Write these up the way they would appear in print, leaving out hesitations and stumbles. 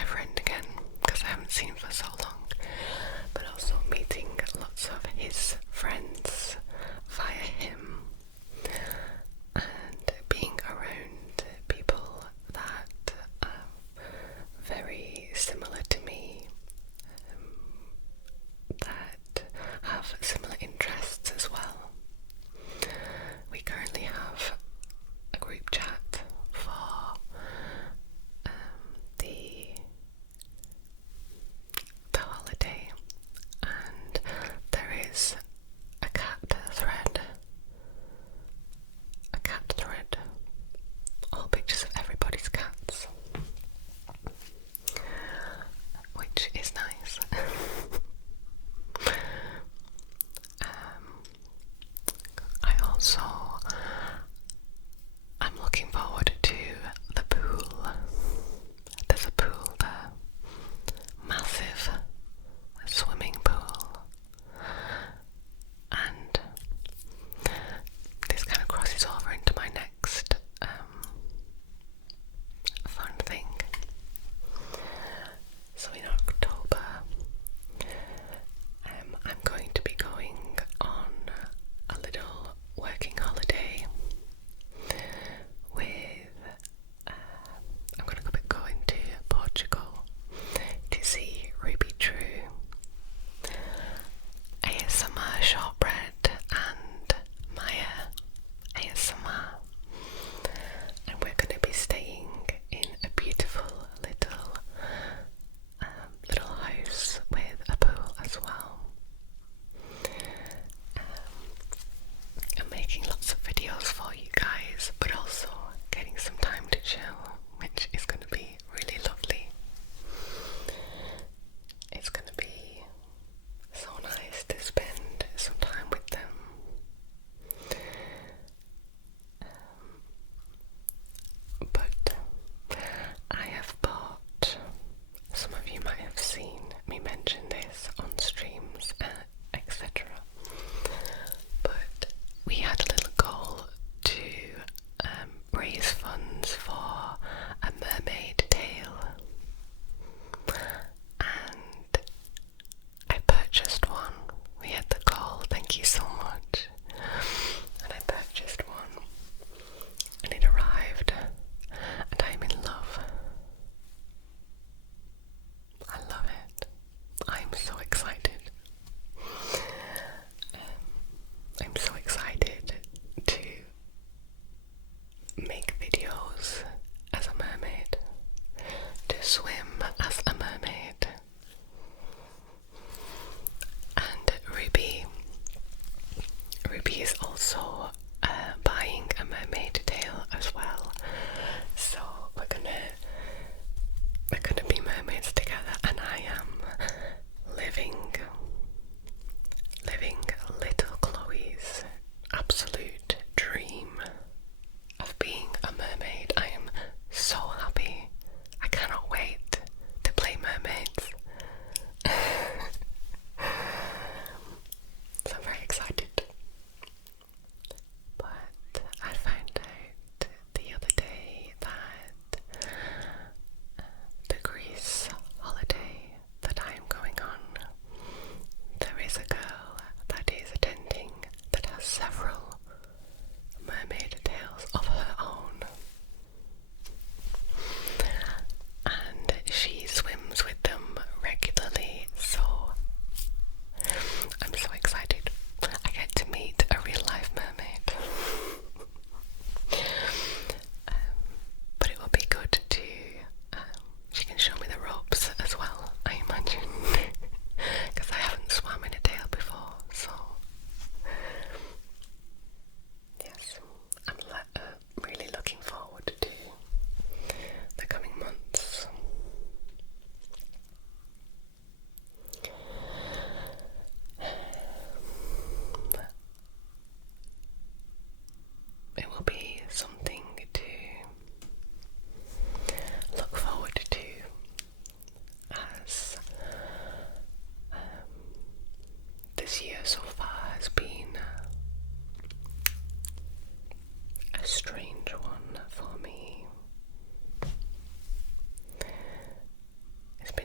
my friend again, because I haven't seen him for so long, but also meeting lots of his friends via him, and being around people that are very similar to me, that have similar interests as well. We currently have a group chat for the holiday, and there is a cat thread, all pictures of everybody's cats, which is nice. I'm looking forward to the pool. There's a pool there, massive swimming pool, and this kind of crosses over into my next fun thing. So in October, I'm going to be going on a little working holiday with I'm going to be going to Portugal to see Ruby True, ASMR Shortbread, and Maya ASMR, and we're going to be staying in a beautiful little house with a pool as well. I'm making lots of videos for you guys, but also getting some time to chill, which is going to be really lovely.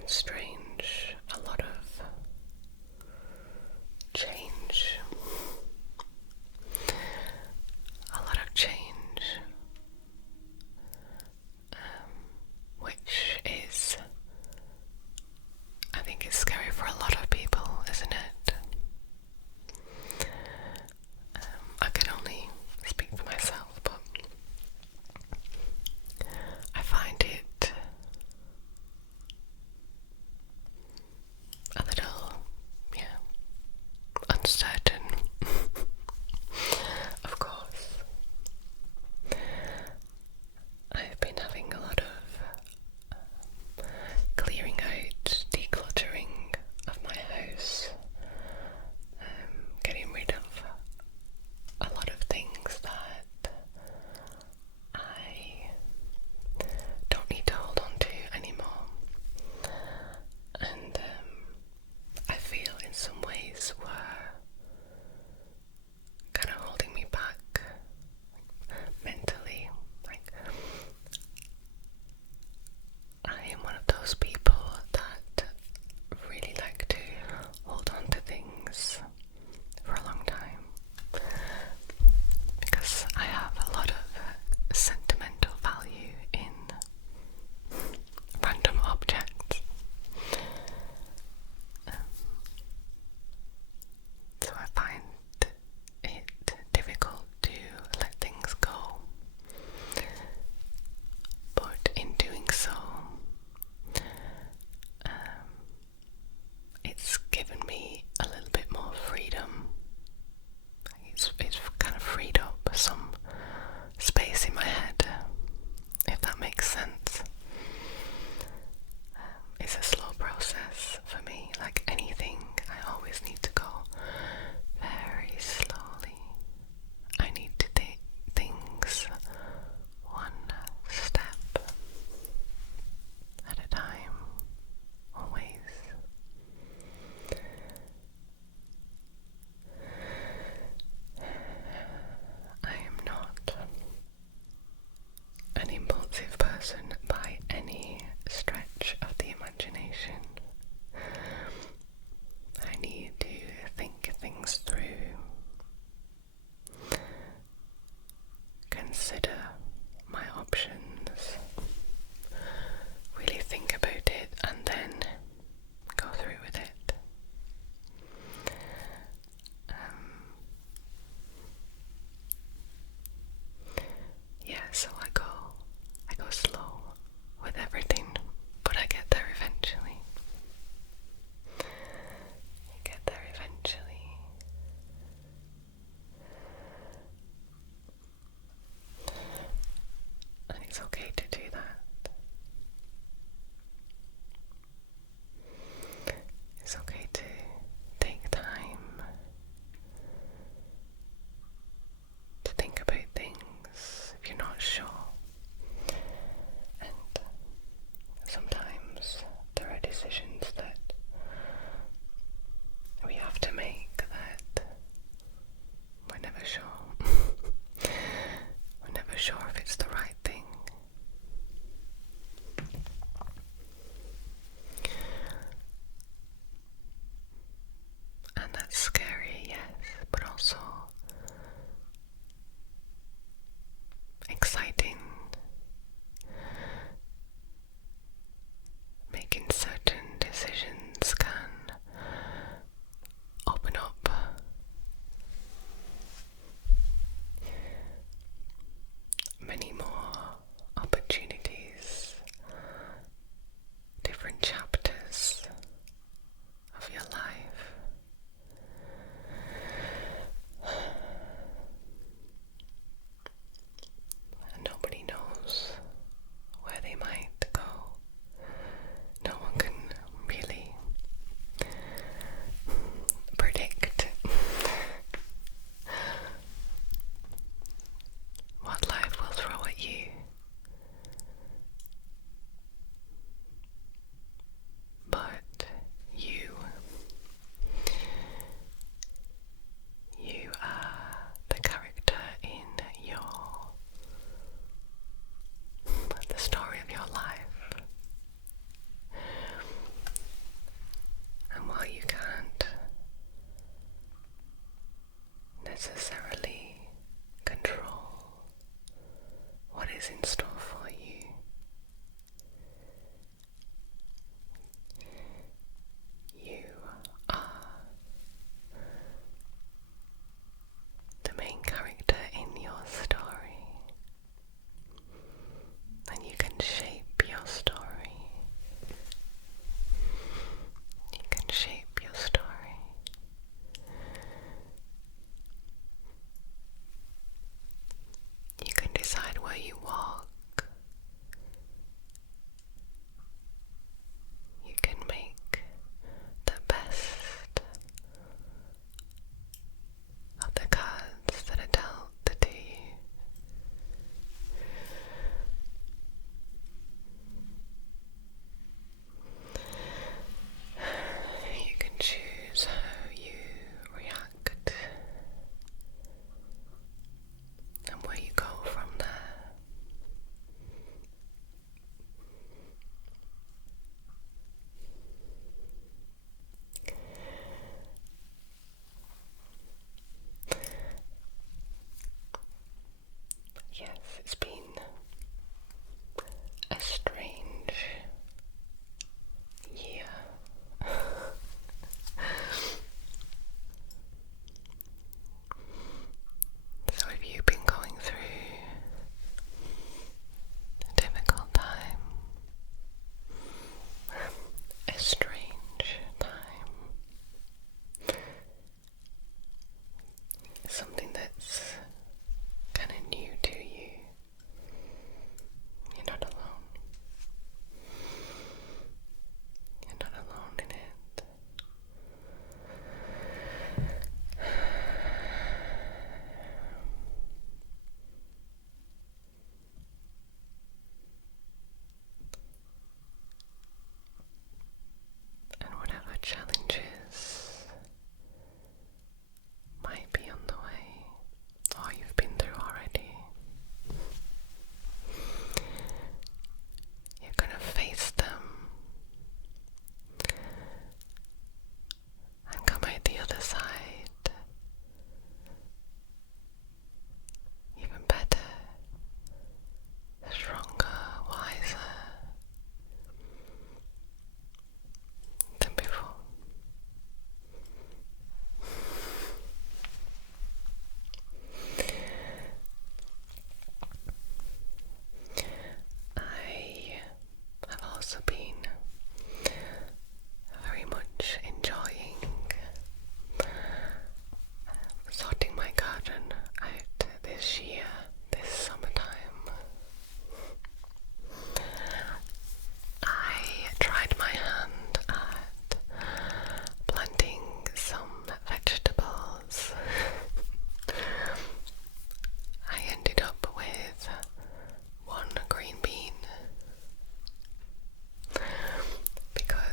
strange, a lot of change. A lot of change, which is, I think it's scary for a lot of people, isn't it? I can only speak for myself, but I find it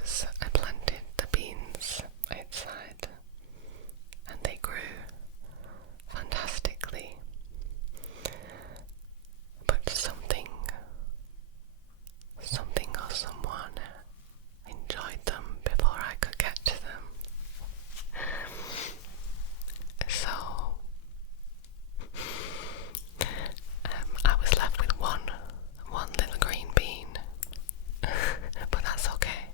because I planted the beans outside and they grew fantastically. But something or someone enjoyed them before I could get to them. So I was left with one little green bean, but that's okay.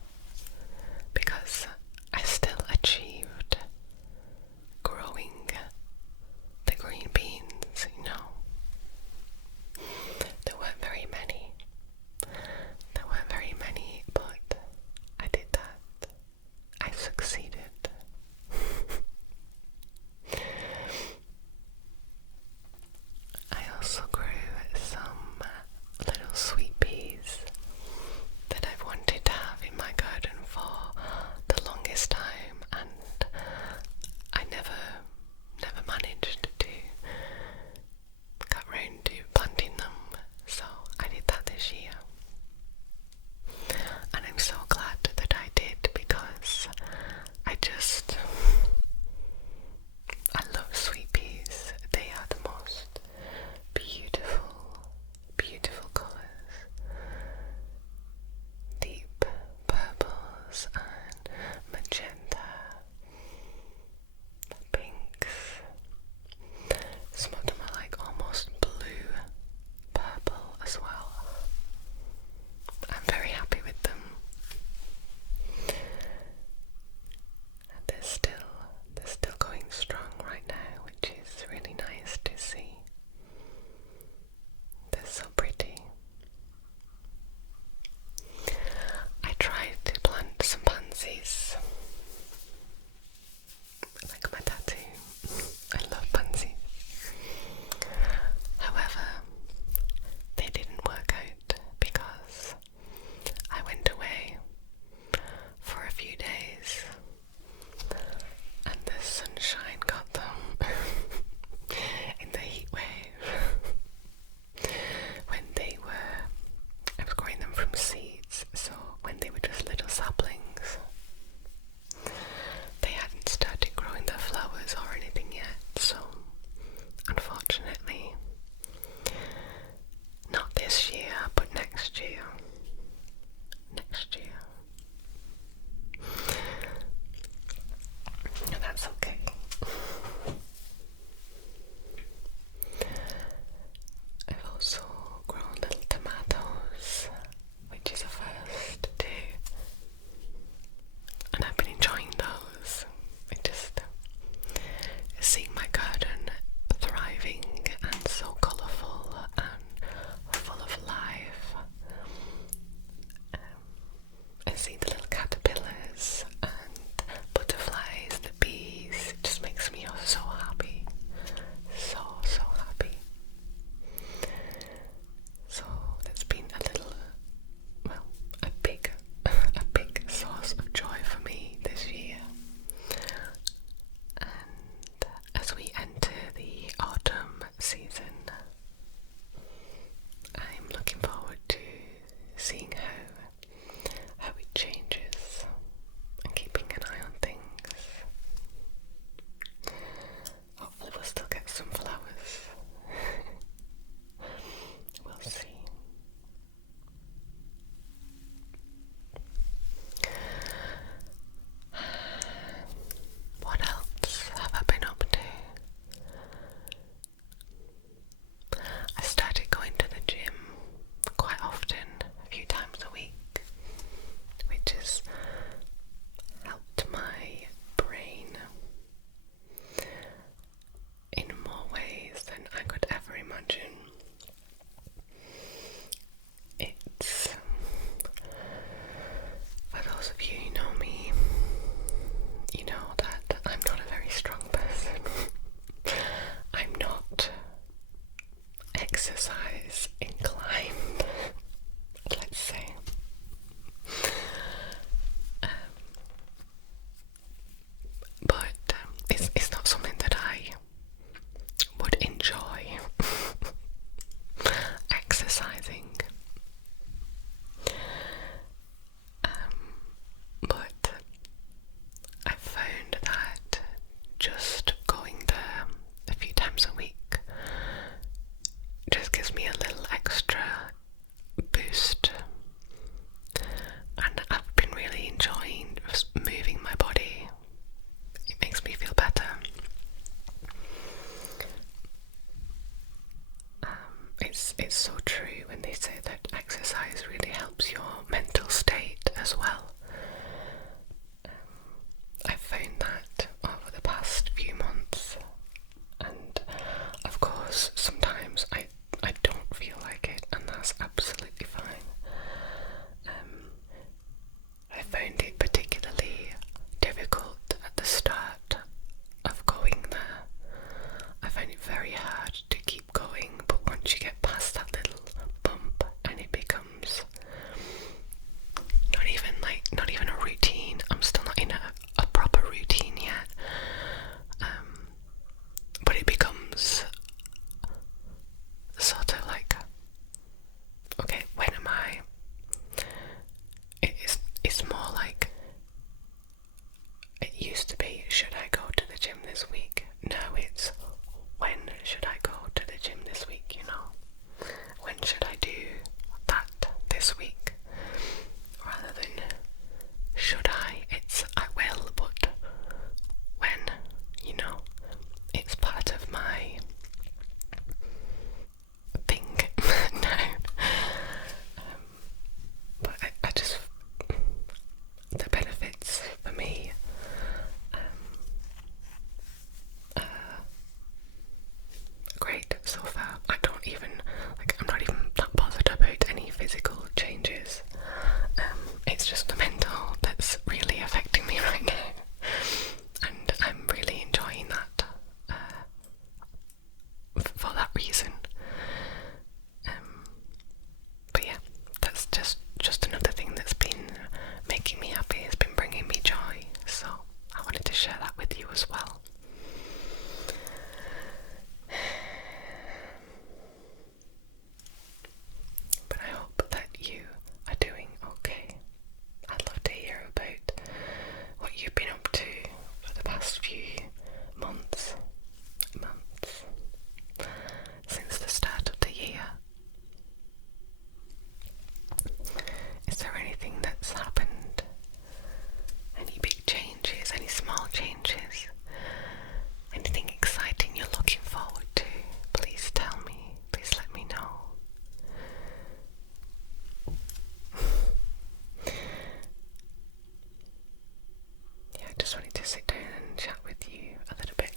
sit down and chat with you a little bit.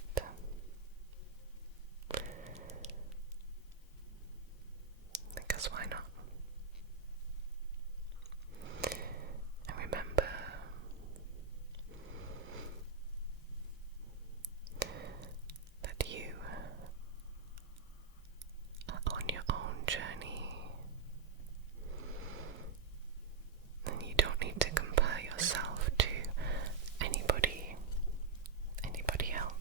Because why not? And remember that you are on your own journey, and you don't need to compare yourself to anybody else.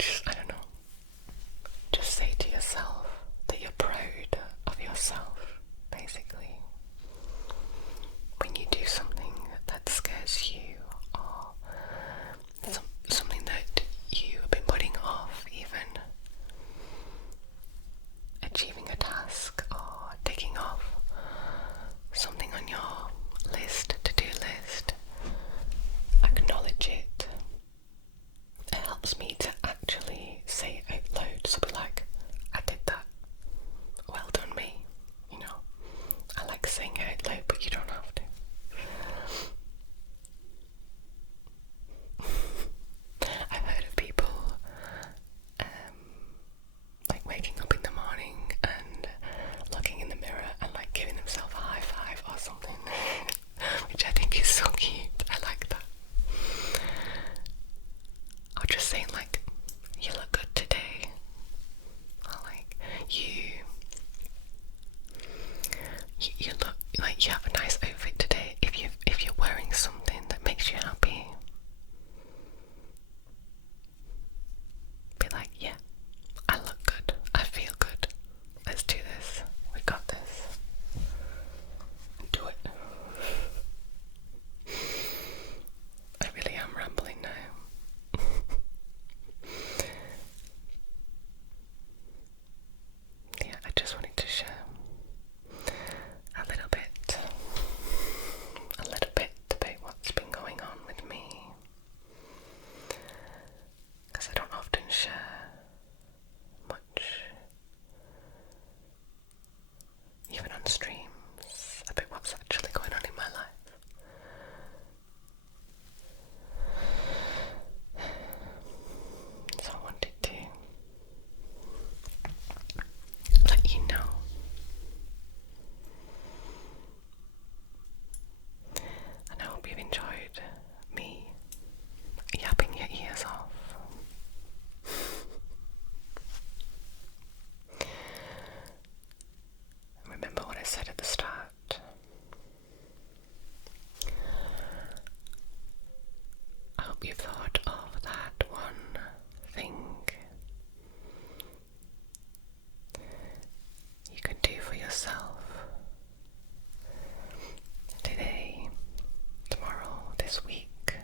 just, I don't know, just say to yourself that you're proud of yourself, basically. When you do something that scares you, or something that you have been putting off, even achieving a task or ticking off something on your to-do list, acknowledge it. It helps me to actually say it out loud, so be like, I did that, well done me, you know. I like saying it out loud, but you don't have to. I've heard of people like waking up in the morning and looking in the mirror and like giving themselves a high five or something, which I think is so cute. I like that. Or just saying like, you look good today, or like, you look like you have a nice outfit today. If you're wearing something that makes you happy, be like, yeah, I look good, I feel good, let's do this, we got this, do it. I really am rambling now. Yeah, I just wanted to share a little bit about what's been going on with me, because I don't often share much, even on streams, about what's actually going on in my life. So I wanted to let you know. And I hope you've enjoyed me yapping your ears off. Remember what I said at the start. I hope you thought of that one thing you can do for yourself today, tomorrow, this week,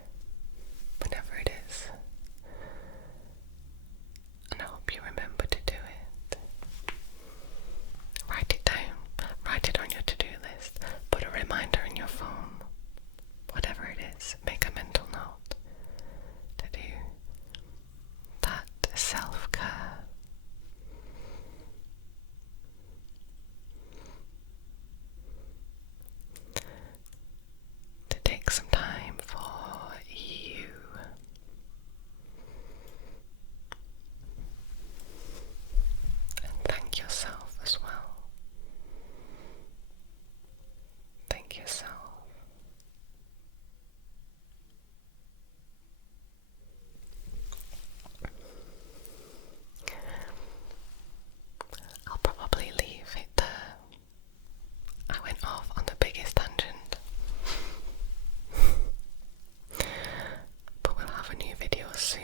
whenever it is. And I hope you remember to do it. Write it down, write it on your to-do list, put a reminder in your phone, whatever it is, make a mental note to do that self-care. To take some time for you. And thank yourself as well. Thank yourself. I'll probably leave it there. I went off on the biggest tangent. But we'll have a new video soon.